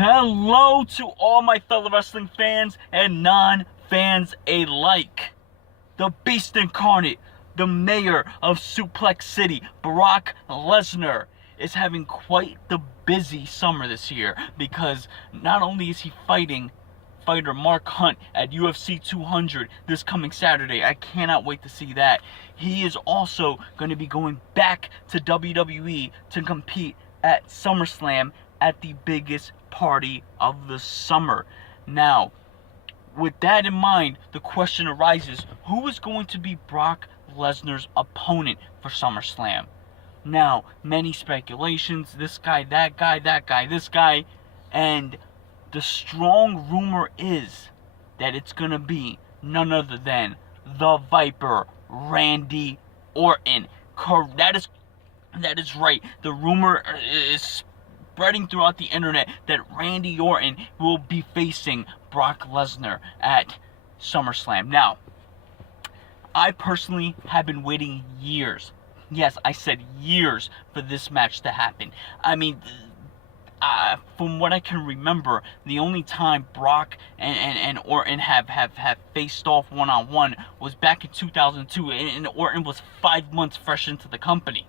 Hello to all my fellow wrestling fans and non-fans alike. The Beast Incarnate, the mayor of Suplex City, Brock Lesnar, is having quite the busy summer this year because not only is he fighting fighter Mark Hunt at UFC 200 this coming Saturday. I cannot wait to see that. He is also going to be going back to WWE to compete at SummerSlam at the biggest party of the summer. Now, with that in mind, the question arises, who is going to be Brock Lesnar's opponent for SummerSlam? Now, many speculations, this guy, that guy, this guy, and the strong rumor is that it's going to be none other than the Viper, Randy Orton. That is right. The rumor is spreading throughout the internet that Randy Orton will be facing Brock Lesnar at SummerSlam. Now, I personally have been waiting years. Yes, I said years for this match to happen. I mean, from what I can remember, the only time Brock and Orton have faced off one-on-one was back in 2002, and Orton was 5 months fresh into the company.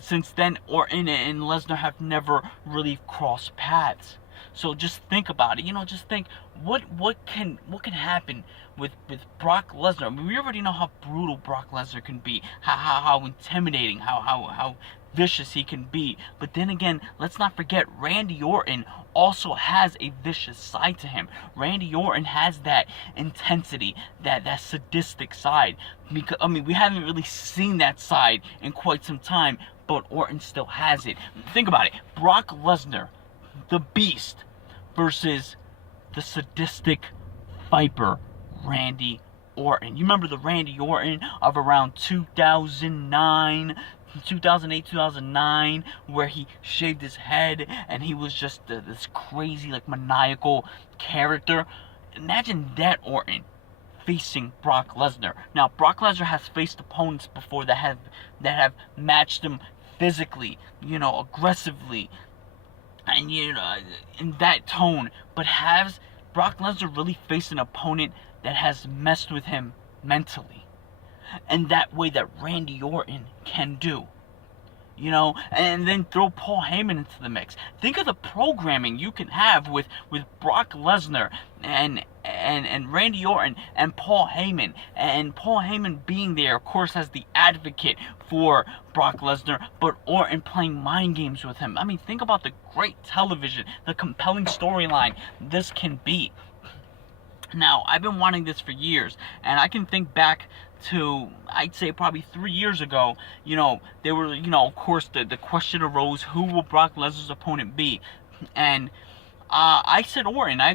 Since then, Orton and Lesnar have never really crossed paths. So just think about it. Just think what can happen with Brock Lesnar. I mean, we already know how brutal Brock Lesnar can be, how intimidating, how vicious he can be. But then again, let's not forget Randy Orton also has a vicious side to him. Randy Orton has that intensity, that sadistic side. Because we haven't really seen that side in quite some time, but Orton still has it. Think about it. Brock Lesnar, the Beast, versus the sadistic Viper, Randy Orton. You remember the Randy Orton of around 2008, 2009, where he shaved his head and he was just this crazy, maniacal character? Imagine that Orton facing Brock Lesnar. Now, Brock Lesnar has faced opponents before that have matched him physically, aggressively, and in that tone. But has Brock Lesnar really faced an opponent that has messed with him mentally, and that way that Randy Orton can do? And then throw Paul Heyman into the mix. Think of the programming you can have with Brock Lesnar and Randy Orton and Paul Heyman. And Paul Heyman being there, of course, as the advocate for Brock Lesnar, but Orton playing mind games with him. Think about the great television, the compelling storyline this can be. Now, I've been wanting this for years, and I can think back to, I'd say probably 3 years ago. There were, of course, the question arose, who will Brock Lesnar's opponent be? And I said Orton. I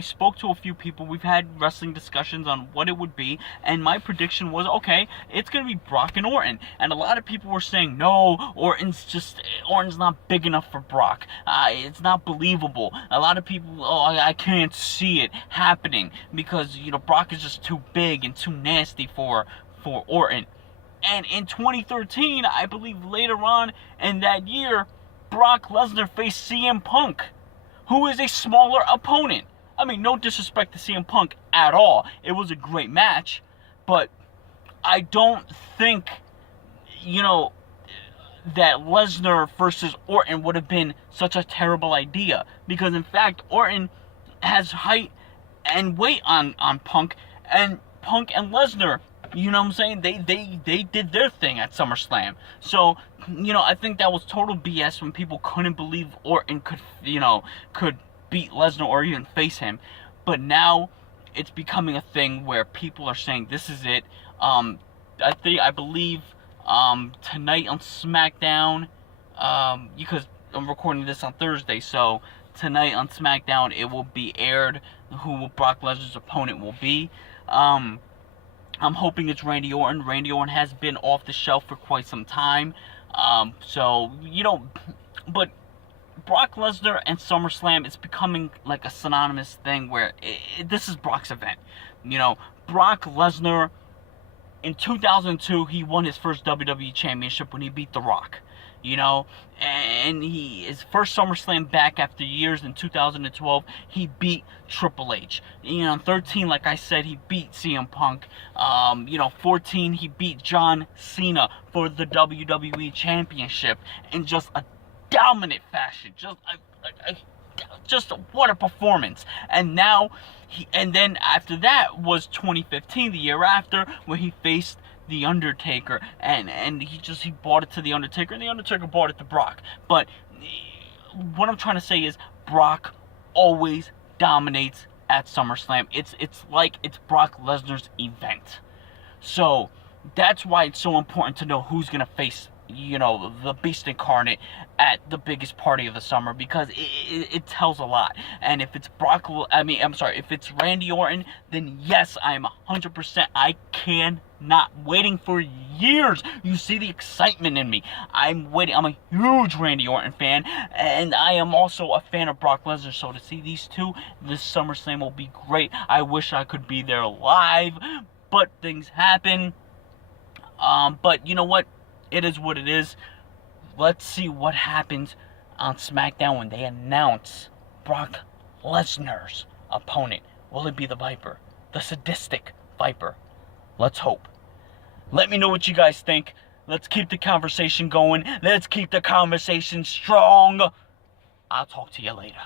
spoke to a few people. We've had wrestling discussions on what it would be, and my prediction was, okay, it's going to be Brock and Orton. And a lot of people were saying, no, Orton's not big enough for Brock. It's not believable. A lot of people, I can't see it happening because, Brock is just too big and too nasty for Orton. And in 2013, I believe later on in that year, Brock Lesnar faced CM Punk, who is a smaller opponent. No disrespect to CM Punk at all. It was a great match, but I don't think, that Lesnar versus Orton would have been such a terrible idea. Because, in fact, Orton has height and weight on Punk, and Punk and Lesnar, they did their thing at SummerSlam. So, I think that was total BS when people couldn't believe Orton could beat Lesnar or even face him. But now it's becoming a thing where people are saying this is it. I believe tonight on SmackDown, because I'm recording this on Thursday, so tonight on SmackDown it will be aired who Brock Lesnar's opponent will be. I'm hoping it's Randy Orton. Randy Orton has been off the shelf for quite some time. But Brock Lesnar and SummerSlam is becoming like a synonymous thing where this is Brock's event. Brock Lesnar, in 2002, he won his first WWE Championship when he beat The Rock. you know. And his first SummerSlam back after years in 2012, he beat Triple H. You know, 13, like I said, he beat CM Punk. 14, he beat John Cena for the WWE Championship in just a dominant fashion. Just what a performance. And then after that was 2015, the year after, where he faced The Undertaker, and he bought it to The Undertaker, and The Undertaker bought it to Brock. But what I'm trying to say is Brock always dominates at SummerSlam. It's like it's Brock Lesnar's event. So that's why it's so important to know who's gonna face, you know, the Beast Incarnate at the biggest party of the summer, because it tells a lot. And if it's if it's Randy Orton, then yes, I'm 100%. I cannot waiting for years. You see the excitement in me. I'm waiting. I'm a huge Randy Orton fan, and I am also a fan of Brock Lesnar. So to see these two, this SummerSlam will be great. I wish I could be there live, but things happen. But you know what? It is what it is. Let's see what happens on SmackDown when they announce Brock Lesnar's opponent. Will it be the Viper? The sadistic Viper? Let's hope. Let me know what you guys think. Let's keep the conversation going. Let's keep the conversation strong. I'll talk to you later.